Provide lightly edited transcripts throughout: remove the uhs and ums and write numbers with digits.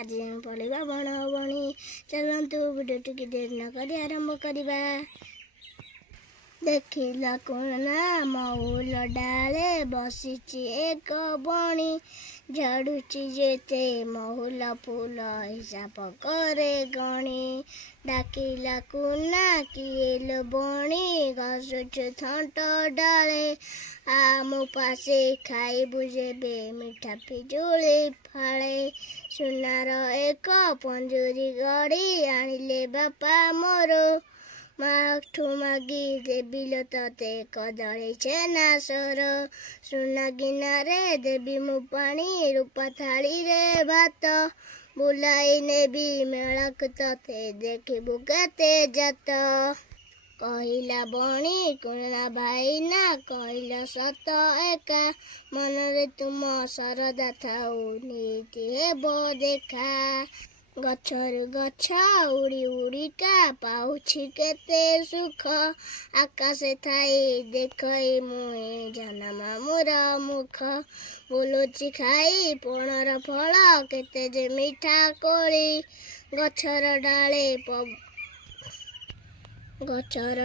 आज पढ़ा बण बणी चलतु भिडियो टी देर न कर आरंभ करवा। देखिला कोना महुल डाले बसिची एक बणी झाड़ुची जेते महुल फूल हिसाब करे गणी। डाकिला कोना किएल बणी घसुच थंट डाले आम पासे खाइबु जेबे मिठा पिजुली फाळे। सुनार एक पंजुरी गड़ी आनिले बापा मोर माठू मागी देबिलो तते कदली छेना सर। सुना गिनारे देबी मु पानी रूपा थाली रे भात बुलाई नेबी मेळक तते देखिबु केते जात। कहिला बणी कुना भाईना कहिला सत एका मनरे तुम सरदा थाउ नीति हेबो देखा। गछरु गछ उड़ी उड़ीका पाउछि केते सुख आकाशे थाई देखई मुई जनमा मोर मुख। बोलुछि खाई पणर फल केते जे मिठा कोली गछर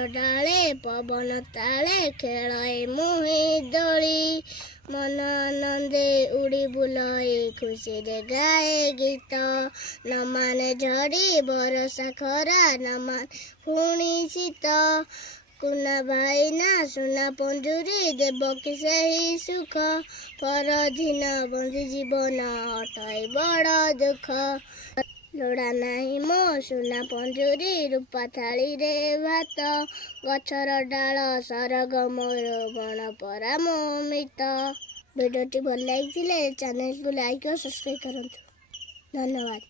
डाले पवन ताले खेलई मुही दोली। मन आनंदे उड़ी बुलाई खुशी रे गाए गीत न माने झड़ी बरसा खरा न मान पुणी शीत। कुना भाईना सुना पंजुरी देव कि सही सुख परधीन बंधी जीवन हटाई बड़ दुख। लोड़ा नाही मो सुना पंजुरी रूपा थाली रे भात गछर डाल सरग मोर बण परा मो मित। भिडियोटी भल लगी चैनल को लाइक और सब्सक्राइब करंतु। धन्यवाद।